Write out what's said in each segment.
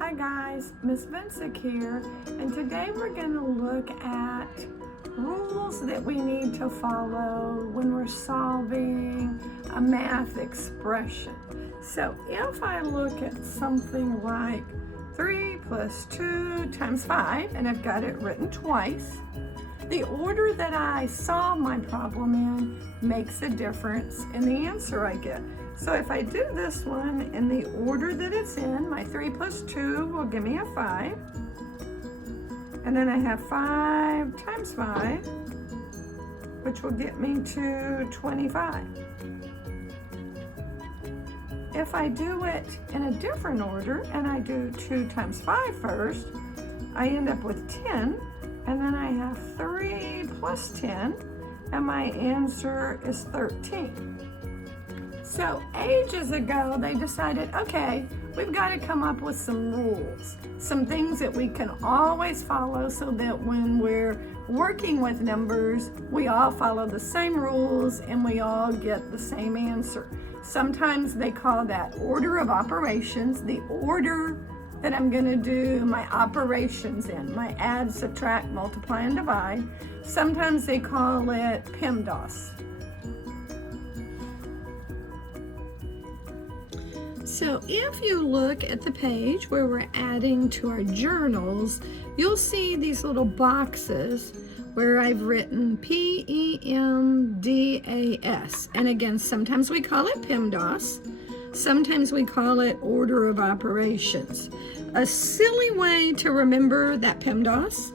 Hi guys, Miss Vincent here, and today we're going to look at rules that we need to follow when we're solving a math expression. So if I look at something like 3 plus 2 times 5, and I've got it written twice, the order that I solve my problem in makes a difference in the answer I get. So if I do this one in the order that it's in, my 3 plus 2 will give me a 5. And then I have 5 times 5, which will get me to 25. If I do it in a different order and I do 2 times 5 first, I end up with 10. And then I have 3 plus 10, and my answer is 13. So ages ago, they decided, okay, we've got to come up with some rules, some things that we can always follow so that when we're working with numbers, we all follow the same rules and we all get the same answer. Sometimes they call that order of operations, the order that I'm going to do my operations in, my add, subtract, multiply, and divide. Sometimes they call it PEMDAS. So if you look at the page where we're adding to our journals, you'll see these little boxes where I've written PEMDAS. And again, sometimes we call it PEMDAS. Sometimes we call it order of operations. A silly way to remember that PEMDAS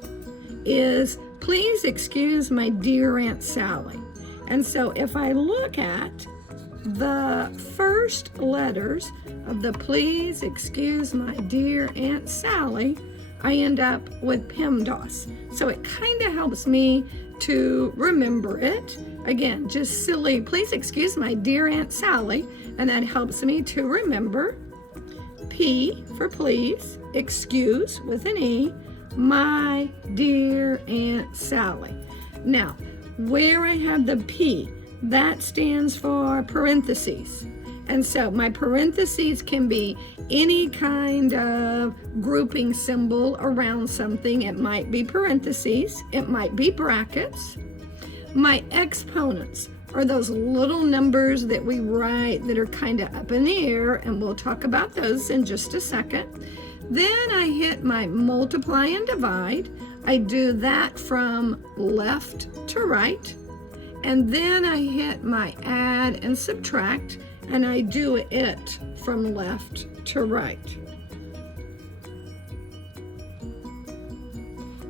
is, please excuse my dear Aunt Sally. And so if I look at the first letters of the please excuse my dear Aunt Sally, I end up with PEMDAS. So it kind of helps me to remember it. Again, just silly, please excuse my dear Aunt Sally, and that helps me to remember. P for please, excuse with an E, my dear Aunt Sally. Now, where I have the P, that stands for parentheses. And so my parentheses can be any kind of grouping symbol around something. It might be parentheses, it might be brackets. My exponents are those little numbers that we write that are kind of up in the air, and we'll talk about those in just a second. Then I hit my multiply and divide. I do that from left to right. And then I hit my add and subtract, and I do it from left to right.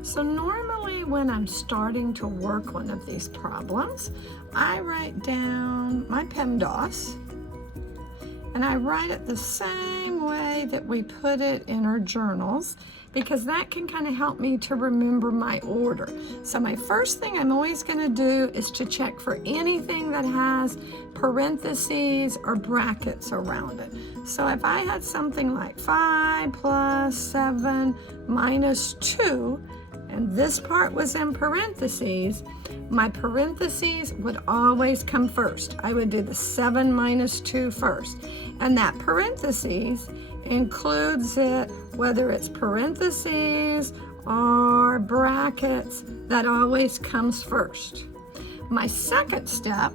So normally when I'm starting to work one of these problems, I write down my PEMDAS, and I write it the same way that we put it in our journals, because that can kind of help me to remember my order. So my first thing I'm always going to do is to check for anything that has parentheses or brackets around it. So if I had something like 5 plus 7 minus 2, and this part was in parentheses, my parentheses would always come first. I would do the 7 minus 2 first. And that parentheses includes it, whether it's parentheses or brackets, that always comes first. My second step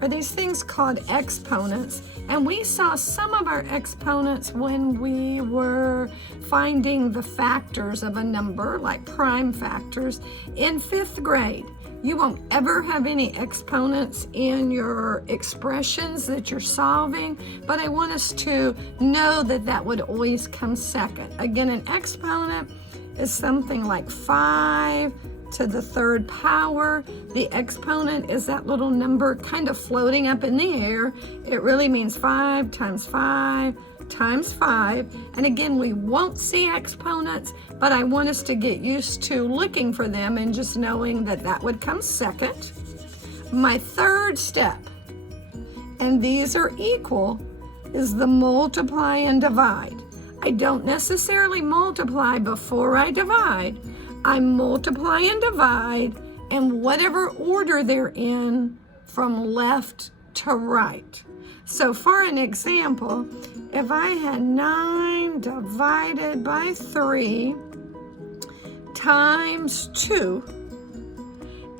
are these things called exponents, and we saw some of our exponents when we were finding the factors of a number, like prime factors, in 5th grade. You won't ever have any exponents in your expressions that you're solving, but I want us to know that that would always come second. Again, an exponent is something like 5 to the 3rd power. The exponent is that little number kind of floating up in the air. It really means 5 times 5 times 5. And again, we won't see exponents, but I want us to get used to looking for them and just knowing that that would come second. My third step, and these are equal, is the multiply and divide. I don't necessarily multiply before I divide. I multiply and divide in whatever order they're in from left to right. So for an example, if I had 9 divided by 3 times 2,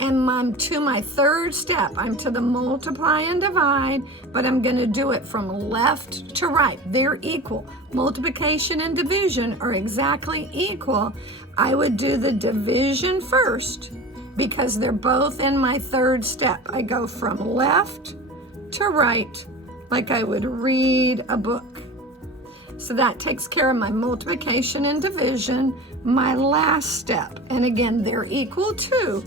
and I'm to my third step, I'm to the multiply and divide, but I'm going to do it from left to right. They're equal. Multiplication and division are exactly equal. I would do the division first because they're both in my third step. I go from left to right like I would read a book. So that takes care of my multiplication and division. My last step, and again, they're equal too.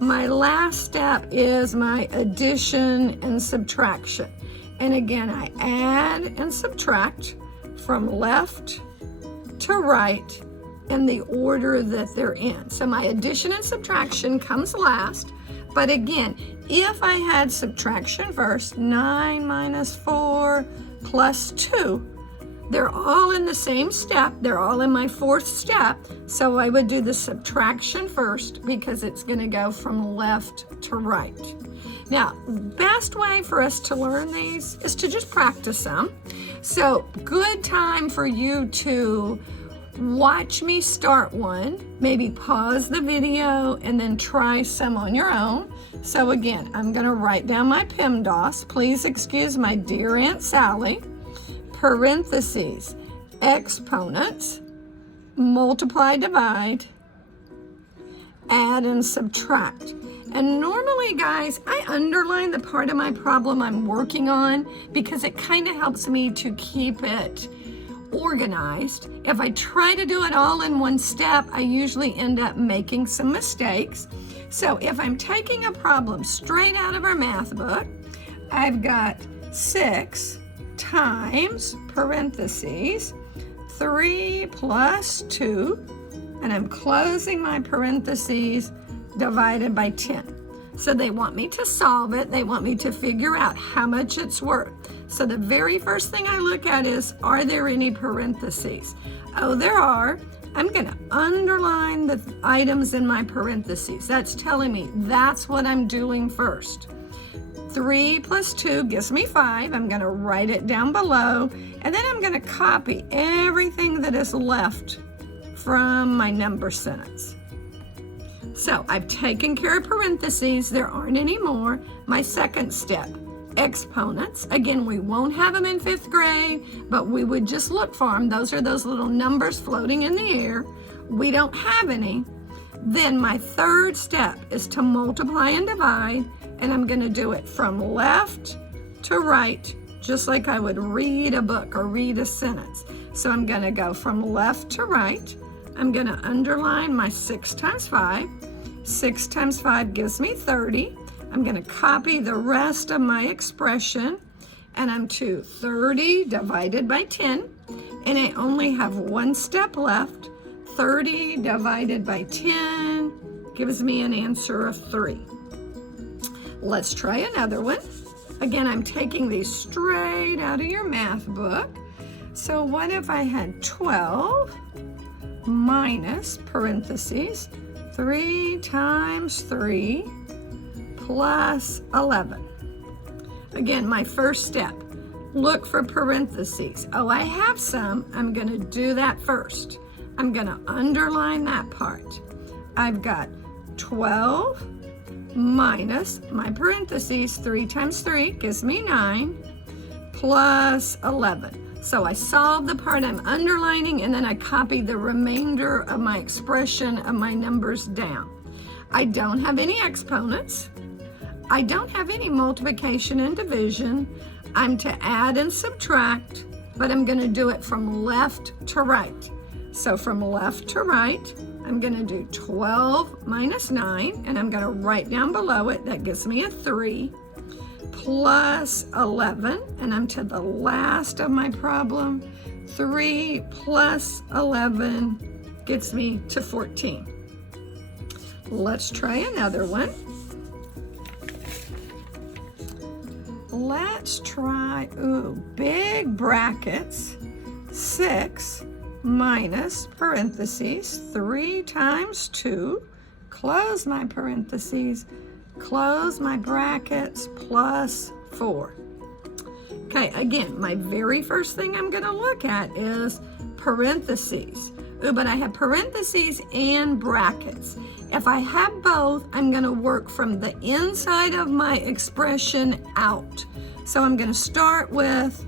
My last step is my addition and subtraction. And again, I add and subtract from left to right in the order that they're in. So my addition and subtraction comes last. But again, if I had subtraction first, 9 minus 4 plus 2, they're all in the same step. They're all in my fourth step. So I would do the subtraction first because it's going to go from left to right. Now, best way for us to learn these is to just practice them. So good time for you to watch me start one, maybe pause the video and then try some on your own. So again, I'm going to write down my PEMDAS. Please excuse my dear Aunt Sally. Parentheses, exponents, multiply, divide, add and subtract. And normally, guys, I underline the part of my problem I'm working on because it kind of helps me to keep it organized. If I try to do it all in one step, I usually end up making some mistakes. So if I'm taking a problem straight out of our math book, I've got 6 times, parentheses, 3 plus 2, and I'm closing my parentheses, divided by 10. So they want me to solve it. They want me to figure out how much it's worth. So the very first thing I look at is, are there any parentheses? Oh, there are. I'm going to underline the items in my parentheses. That's telling me that's what I'm doing first. 3 plus 2 gives me 5. I'm going to write it down below, and then I'm going to copy everything that is left from my number sentence. So I've taken care of parentheses. There aren't any more. My second step, exponents. Again, we won't have them in 5th grade, but we would just look for them. Those are those little numbers floating in the air. We don't have any. Then my third step is to multiply and divide. And I'm going to do it from left to right, just like I would read a book or read a sentence. So I'm going to go from left to right. I'm going to underline my 6 times 5. 6 times 5 gives me 30. I'm going to copy the rest of my expression, and I'm to 30 divided by 10. And I only have one step left. 30 divided by 10 gives me an answer of 3. Let's try another one. Again, I'm taking these straight out of your math book. So what if I had 12 minus, parentheses, 3 times 3 plus 11? Again, my first step, look for parentheses. Oh, I have some. I'm going to do that first. I'm going to underline that part. I've got 12 minus my parentheses, 3 times 3 gives me 9, plus 11. So I solve the part I'm underlining, and then I copy the remainder of my expression of my numbers down. I don't have any exponents. I don't have any multiplication and division. I'm to add and subtract, but I'm going to do it from left to right. So from left to right, I'm going to do 12 minus 9, and I'm going to write down below it. That gives me a 3, plus 11, and I'm to the last of my problem. 3 plus 11 gets me to 14. Let's try another one. Let's try, big brackets, 6 minus, parentheses, 3 times 2, close my parentheses, close my brackets, plus 4. Okay, again, my very first thing I'm going to look at is parentheses. Ooh, but I have parentheses and brackets. If I have both, I'm going to work from the inside of my expression out. So I'm going to start with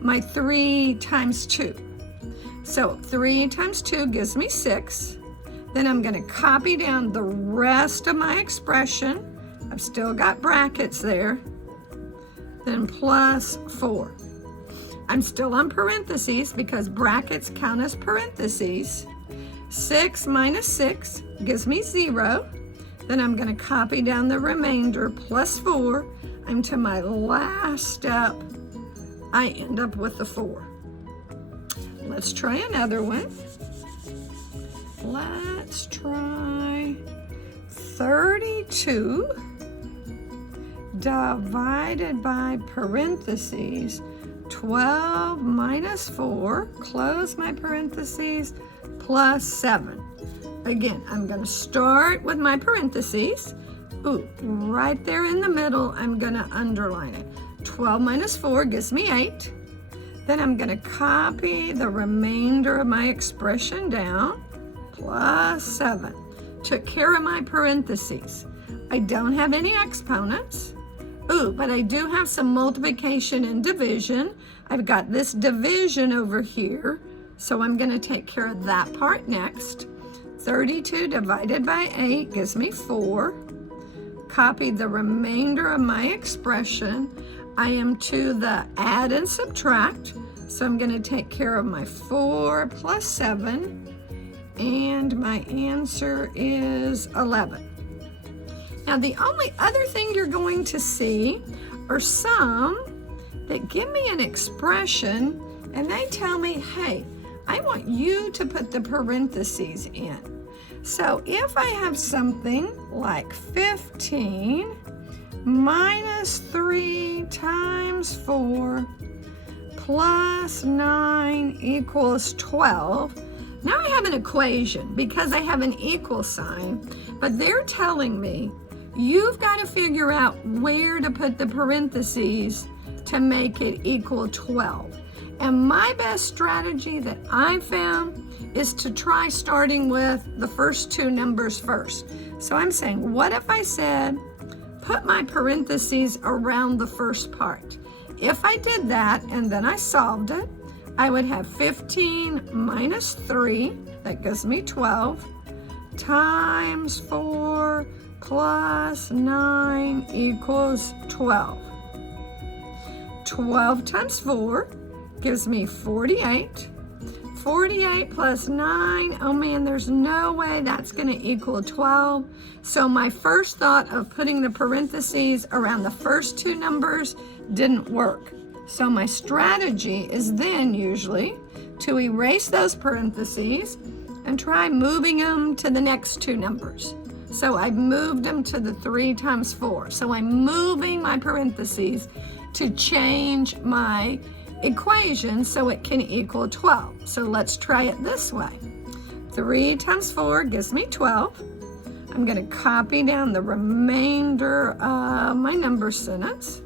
my 3 times 2. So 3 times 2 gives me 6. Then I'm going to copy down the rest of my expression. I've still got brackets there. Then plus 4. I'm still on parentheses because brackets count as parentheses. 6 minus 6 gives me 0. Then I'm going to copy down the remainder plus 4. I'm to my last step. I end up with the 4. Let's try another one. Let's try 32 divided by parentheses 12 minus 4, close my parentheses, plus 7. Again, I'm going to start with my parentheses. Ooh, right there in the middle, I'm going to underline it. 12 minus 4 gives me 8. Then I'm going to copy the remainder of my expression down, plus 7. Took care of my parentheses. I don't have any exponents. Ooh, but I do have some multiplication and division. I've got this division over here, so I'm going to take care of that part next. 32 divided by 8 gives me 4. Copy the remainder of my expression. I am to the add and subtract, so I'm going to take care of my 4 plus 7, and my answer is 11. Now, the only other thing you're going to see are some that give me an expression and they tell me, hey, I want you to put the parentheses in. So if I have something like 15 minus 3 times 4 plus 9 equals 12, now I have an equation because I have an equal sign, but they're telling me you've got to figure out where to put the parentheses to make it equal 12. And my best strategy that I found is to try starting with the first 2 numbers first. So I'm saying, what if I said, put my parentheses around the first part? If I did that and then I solved it, I would have 15 minus 3, that gives me 12, times 4 plus 9 equals 12. 12 times 4 gives me 48. 48 plus 9, oh man, there's no way that's going to equal 12. So my first thought of putting the parentheses around the first 2 numbers didn't work. So my strategy is then usually to erase those parentheses and try moving them to the next 2 numbers. So I've moved them to the 3 times 4. So I'm moving my parentheses to change my equation so it can equal 12. So let's try it this way. 3 times 4 gives me 12. I'm going to copy down the remainder of my number sentence.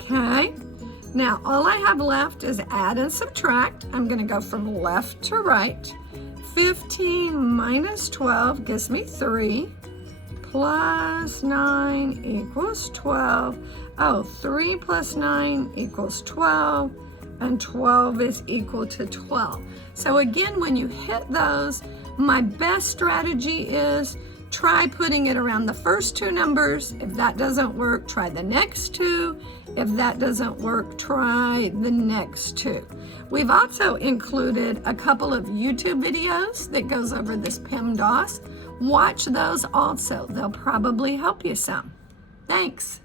Okay, now all I have left is add and subtract. I'm going to go from left to right. 15 minus 12 gives me 3, plus 9 equals 12. Oh, 3 plus 9 equals 12, and 12 is equal to 12. So again, when you hit those, my best strategy is try putting it around the first 2 numbers. If that doesn't work, try the next 2. If that doesn't work, try the next 2. We've also included a couple of YouTube videos that goes over this PEMDAS. Watch those also. They'll probably help you some. Thanks.